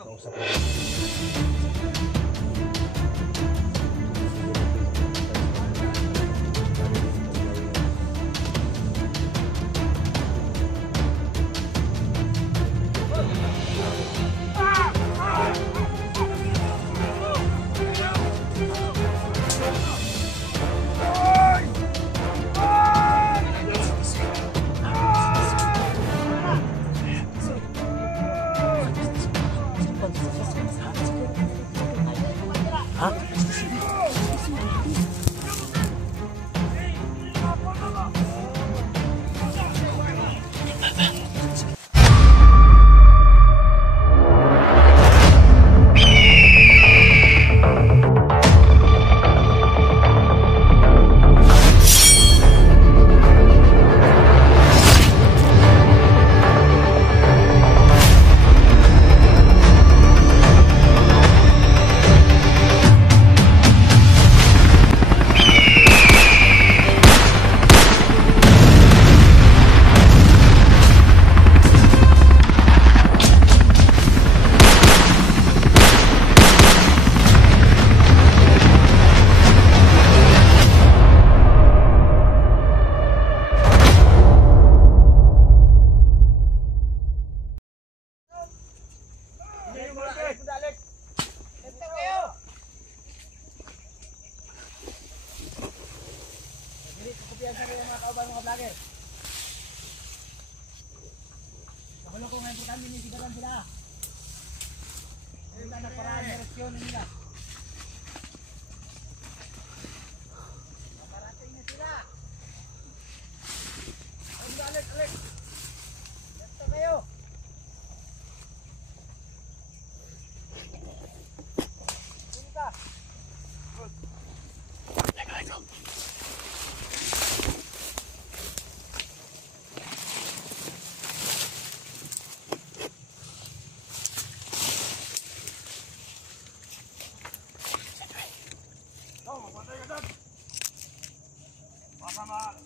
Kausap ko.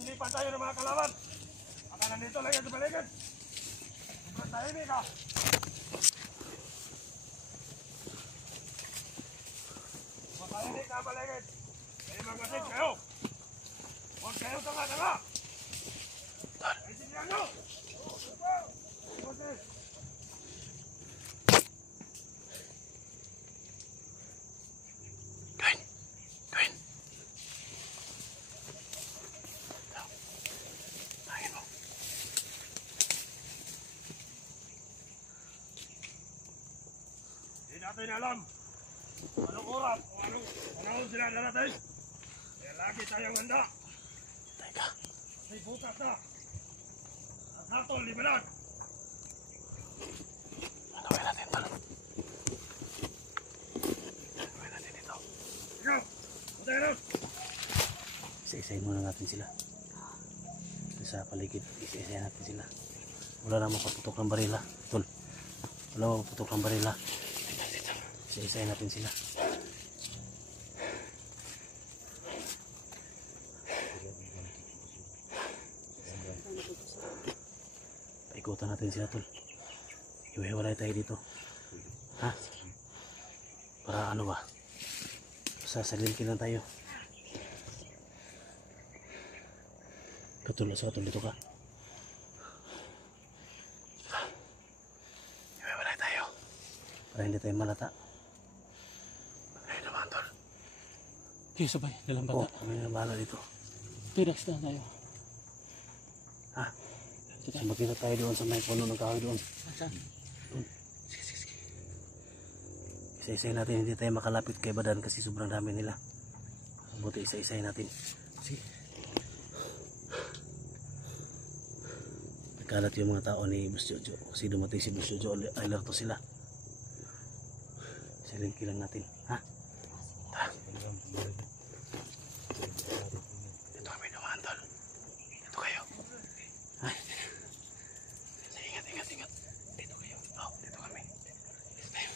Silipan tayo ng mga kalaban. Baka nandito lang yan sa paligid. Sobrang tahimik ka. Makalimik ka paligid. Kayo magmasid kayo. Huwag kayo tanga-tanga. Isinyan nyo. Hindi natin alam anong oras o anong panahon sila darating. Kaya lagi tayong handa. Teka. May bukas na. At natol, libanag. Ano gawin natin, Tol? Ano gawin natin ito? Ikaw, punta ka na. Isa-isayin muna natin sila. Ito sa paligid, isa-isayin natin sila. Wala na mapaputok ng barila, Tol. Wala mapaputok ng barila. Isa-isayin natin sila. Paikutan natin sila, Tol. Iwiwalay tayo dito. Ha? Para ano ba? Sasalimkin lang tayo. Katul dito ka. Iwiwalay tayo. Para hindi tayo malata. Okay, sabay, dalang bata. Oh, kami na bahala dito. Relax na tayo. Ha? Magkita tayo doon sa may puno ng kahoy doon. Saan? Doon. Sige. Isa-isay natin, hindi tayo makalapit kay Badan kasi sobrang dami nila. Buti isa-isay natin. Sige. Nagkalat yung mga tao ni Boss Jojo. Kasi dumating si Boss Jojo, alerto sila. Silingki lang natin. Ha? Tara. Dito kami dumaan, Tol. Dito kayo. Ay. Ingat. Dito kayo. Oh, dito kami. Dito tayo.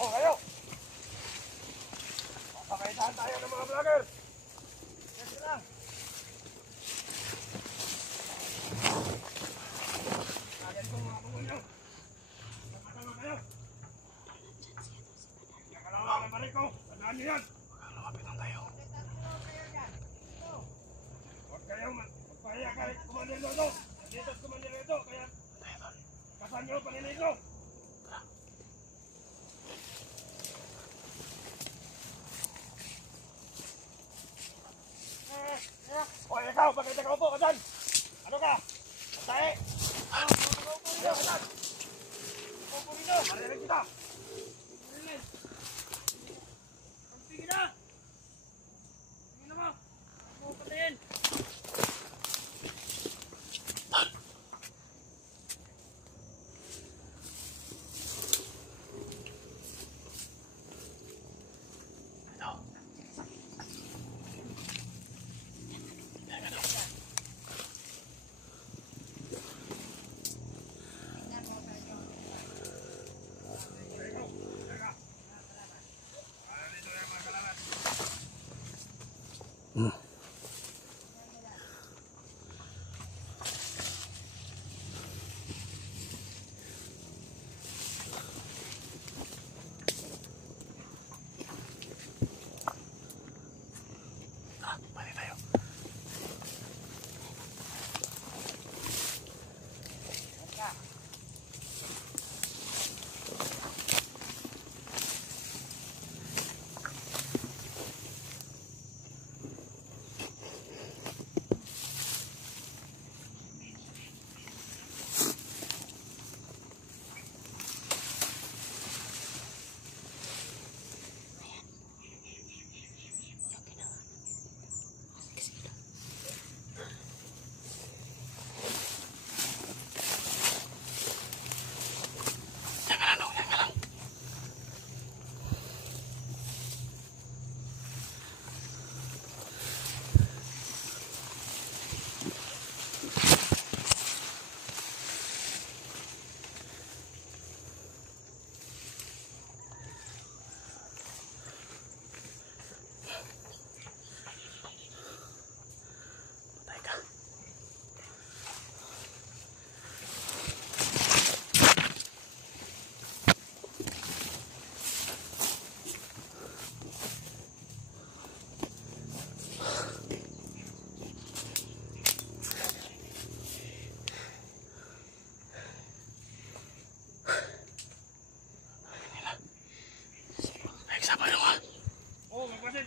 Oh, kayo. Papakaitaan tayo ng mga vlogger. Yes lang. kahit kumandir na ito. Dito kumandir na ito, kaya kasan nyo panilin ko. O ikaw, bakit nakaupo ka dyan? Ano ka? Matay? Nakaupo rin ka dyan. Nakaupo rin ka, marinig kita. Sige na! Sige na mo! Ako patayin!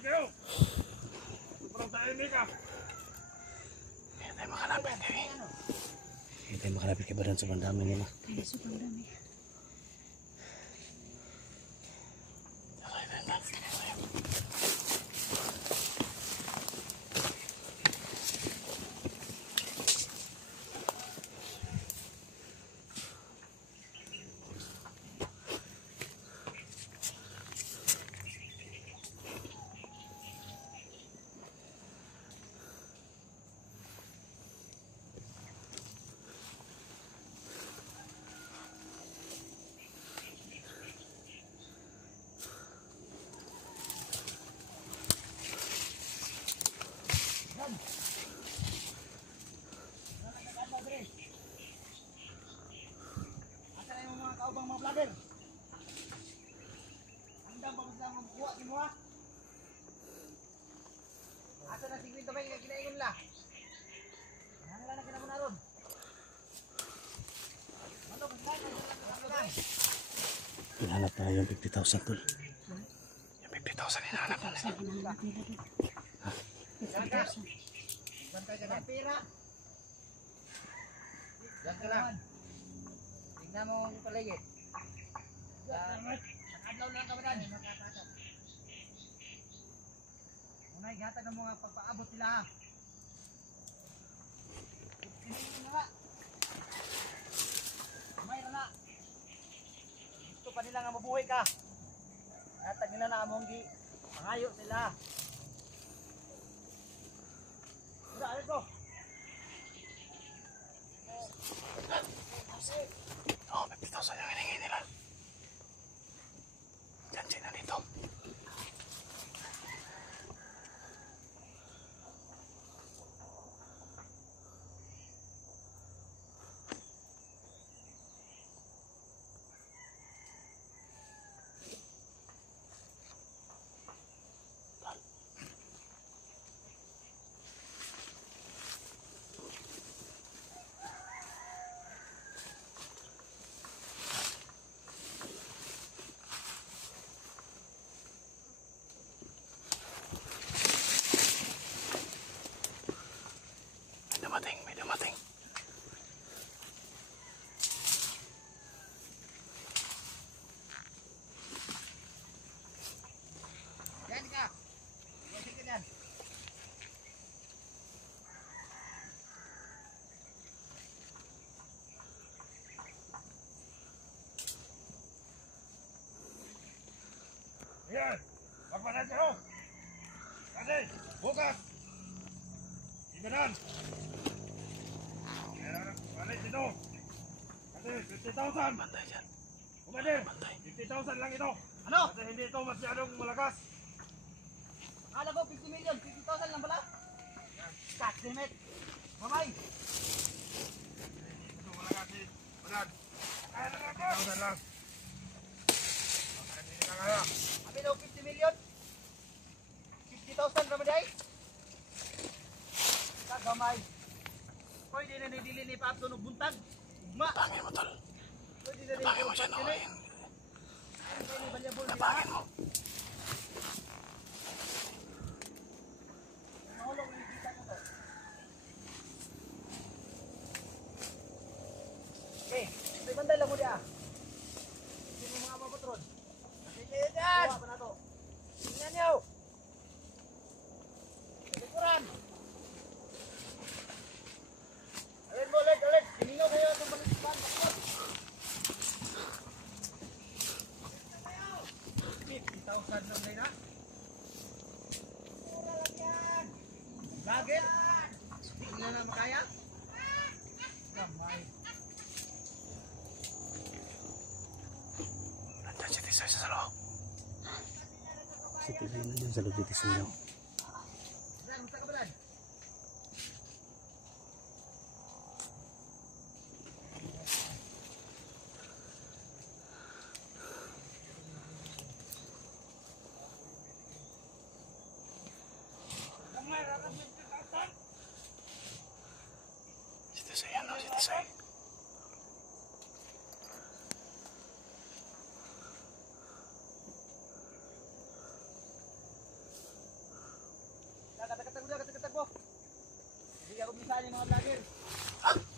Kayo! Parang tahimik ka! Hindi tayo makalapit eh. Hindi tayo makalapit kay Badan, sobrang dami nila. Ay, sobrang dami. Asa na yung mga kaubang mga vlogger? Andang bagus lang magkuha di mo ha? Asa na 50 ba yung kinaingon la? Nangala na kinamuna ron. Ano ba sila? Hinahanap na yung 50,000 tol. Yung 50,000 hinahanap na nila. Bantay ka na. Pira. Diyan ka lang. Tingnan mo ang paligid. Nakadlaw lang ka ba dan? Unay gatag ng mga pagpaabot nila ha. Tingnan na nga. Mayroon na. Gusto pa nila nga mabuhay ka. Gatag nila na among gi. Pangayo sila. Mira, alis ko. Oo, 50,000 yung hiningi nila. Diyan na dito. Ayan. Pagpanan kayo. Kasi, bukas. Ibanan. Ayan, balik dito. Kasi, 50,000. Bantay dyan. Kumadir, Bantay. 50,000 lang ito. Ano? Kasi hindi ito masyadong malakas. Akala ko 50 million, 50,000 lang pala. God damn it. Mamay. Ito malakas eh. Banan. Kaya na lang 50,000 lang. Hindi na kaya. Abi daw 50 million. 50,000 naman day. Kagamay. Pwede na nidili ni Pato ng buntag. Ugma. Tabangin mo, tol. Pwede na rin Tabangin mo siya, no? Tabangin mo. Okay, may bandal lang mo dia. Sino mga papatron? Sige yan! Kuha pa na to. Tingnan nyo! Likuran! Alin mo, ulit! Hiningaw kayo itong balikan. Bakot! 50,000 lang na. Mura lang yan! Lagit! Hindi na na makaya? Gamay. Nandiyan si Tisoy sa loob. Si Tisoy nandiyan sa loob ni Tisoy. Brad, musta ka, Brad? Si Tisoy, ano? Si Tisoy. Katak mo. Hindi ako bisahan yung mga vlogger.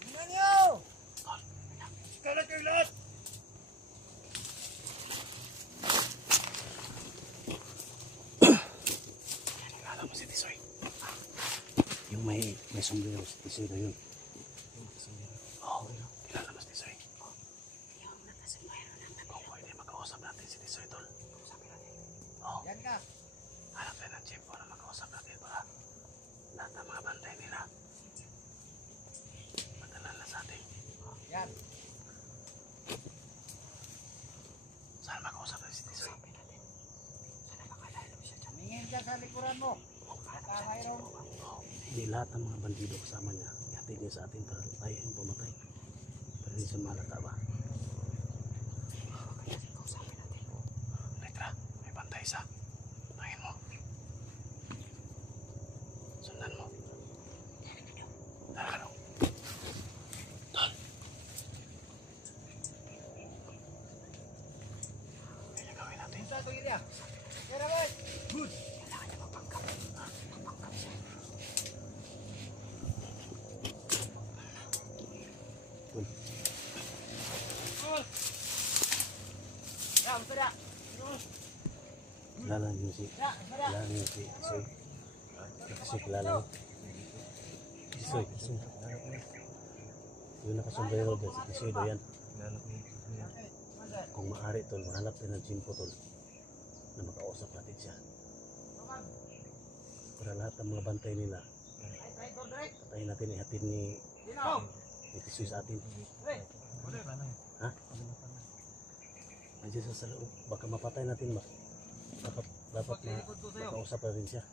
Tingnan nyo! Kalat kayo lahat. Kilala mo si Tisoy. Yung may sombrero si Tisoy na yun. Oo, kilala mo si Tisoy. Kung pwede makausap natin si Tisoy, tol. Oo, Yan ka. hanap tayo ng tiyempo na makausap natin para lahat ng mga bantay nila madala na sa atin. Yan. Saan makausap natin si Tisoy? Tingin ka sa likuran mo. Baka mayroon. Hindi lahat ng mga bandido kasama niya. Ihatid niya sa atin para tayo yung pumatay. Pero hindi siya malata ba? Letra, may bantay isa. Tangin mo. Sundan mo. Tara ka daw. Tol. Kaya gawin natin. Minsan ito area. Kaya boy. Good. Ya, musta dia? Kilala niyo si... Ya, musta dia? Kilala niyo si Tisoy. Kasi kilala niyo. Tisoy. Yung nakasombrero dyan, si Tisoy daw yan. Kung maaari tol, mahanap tayo ng tiyempo tol na makausap natin siya. Para lahat ng mga bantay nila, patayin natin, ihatid ni Tisoy sa atin. Ha? Nandiyan siya sa loob. Baka mapatay natin ba? Dapat makausap na rin siya.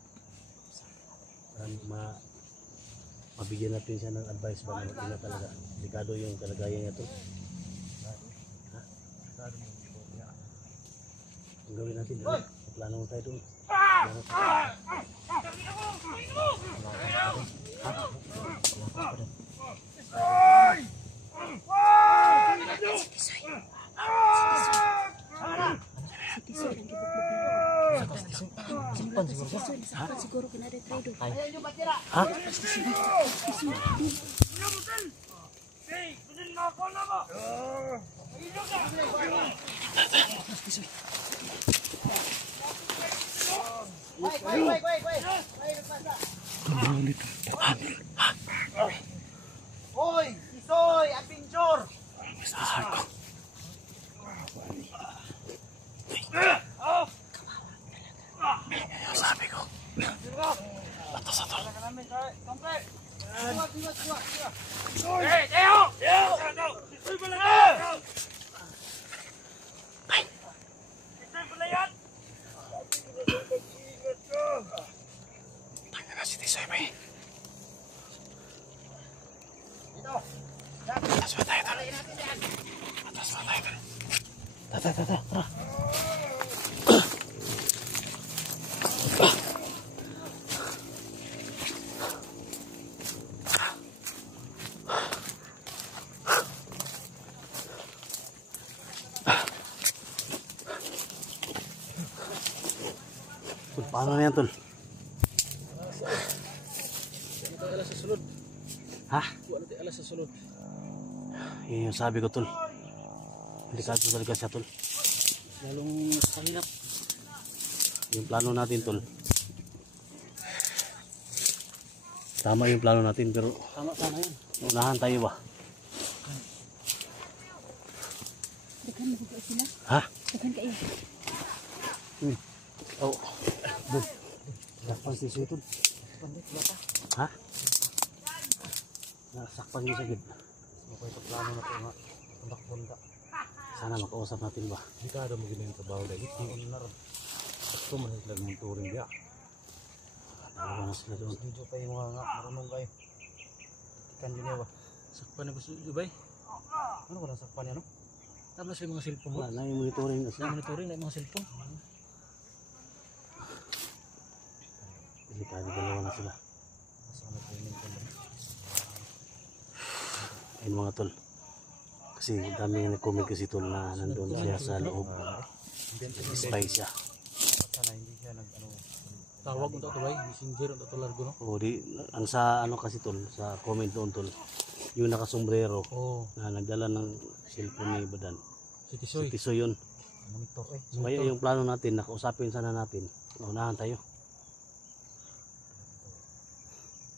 Mabigyan natin siya ng advice ba na mag-ina talaga. Delikado yung kalagayan niya to. Ha? Ang gawin natin, plano mo tayo doon. Plano tayo. Siguro kena ada trader. Ayo nyo batira. Ha? Hey, pwede na ako na ba? Wait. Hoy, Tisoy, adventure. Sahar ko. Hey, Teo! Teo! Uy, balayan! Isay balayan! Tangin na si Tisoy, bay. Dito. Atas ba tayo, tol? Atas ba tayo, tol? Tara. Tol, paano na yan, tol? Alas sa sulod. Ha? Wala tayo alas sa sulod. Yun yung sabi ko, tol. Delikado talaga siya, tol. Lalong mahirap. Yung plano natin, tol. Tama yung plano natin, pero Tama sana yan. unahan tayo ba? Daghan mo ko sila. Ha? Daghan kayo. Oh. Doon. Sakpan si Suy, tol. Ha? Nasakpan niyo sa gid. Okay, ito plano na ito nga. Pundak-pundak. Sana makausap natin ba? Hindi ka ada mo ginayin trabaho dahil. Hindi na rin. Ito man sila ng turing biya. Ano na sila doon? Video pa yung mga nga. Marunong kayo. Ikan yun ba? Sakpan na gusto nyo ba? Ano ba nasakpan yan, no? Tama sa mga cellphone mo. Wala na yung monitoring na Sa sila. monitoring na yung mga cellphone. Delikado, dalawa na sila. Masama po yung ito. Ayun mga tol. Kasi dami yung nag-comment kasi tol na nandun siya sa loob. Spy siya. Sana hindi siya nag-ano. Tawag mo ito ba? Messenger ito ito largo no? O di, ang sa ano kasi tol, sa comment doon tol, yung nakasombrero Oo. na nagdala ng cellphone ni Badan. Si Tisoy. Si Tisoy yun. Monitor eh. So kaya yung plano natin, nakausapin sana natin. Naunahan tayo.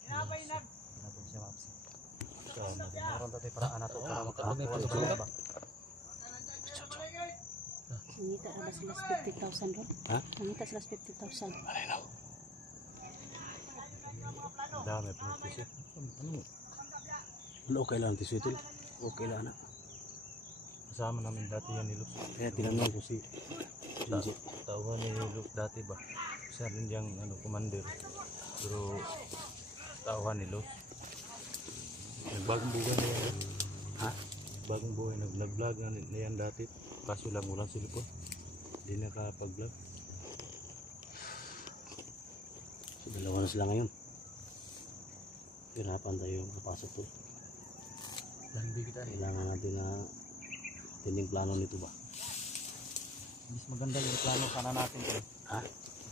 Pinatong siya mapsi. Kaya meron tayo paraan na ito para Makatagay makakuha pa sa sa ba? Nangita na sila 50,000 ron. Ha? Nangita sila 50,000. Dami po siya. Ano? Wala okay lang Tisoy tol. Okay lang na. Kasama namin dati yan ni Luz. Kaya tinanong ko si Jinji. Tauhan ni Luz dati ba? Siya rin diyang commander. Pero tauhan ni Luz. Nagbagong buhay na yan. Ha? Bagong buhay. Nag-vlog na yan dati. Kaso lang walang silipon. Hindi nakapag-vlog. So dalawa na sila ngayon. Hirapan tayo kapasok tol. Lambi kita eh. Kailangan natin na tinding plano nito ba? Mas maganda yung plano sana natin. Ha?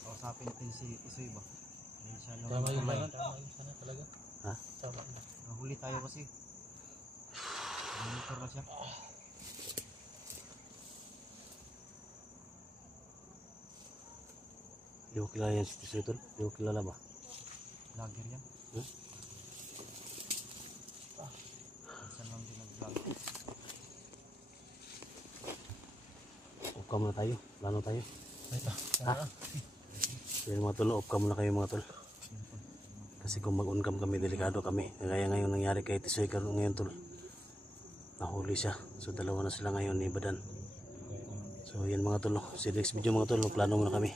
Kausapin natin si Isoy ba? Dahil siya nung Tama yung kulay. plano. Tama yung sana talaga. Ha? Tama yun. Nahuli tayo kasi. Monitor na siya. Di ko kilala yan si Tisoy tol. Di ko kilala ba? Vlogger yan. Huh? Saan lang din nag-vlog. Off-cam muna tayo. Plano tayo. Ay pa. Ha? So yun mga tol, off-cam muna kayo mga tol. Kasi kung mag-on-cam kami, delikado kami. Kaya ngayon nangyari kay Tisoy karon ngayon tol. Nahuli siya. So dalawa na sila ngayon ni Badan. So yan mga tol. Sa next video mga tol, plano muna kami.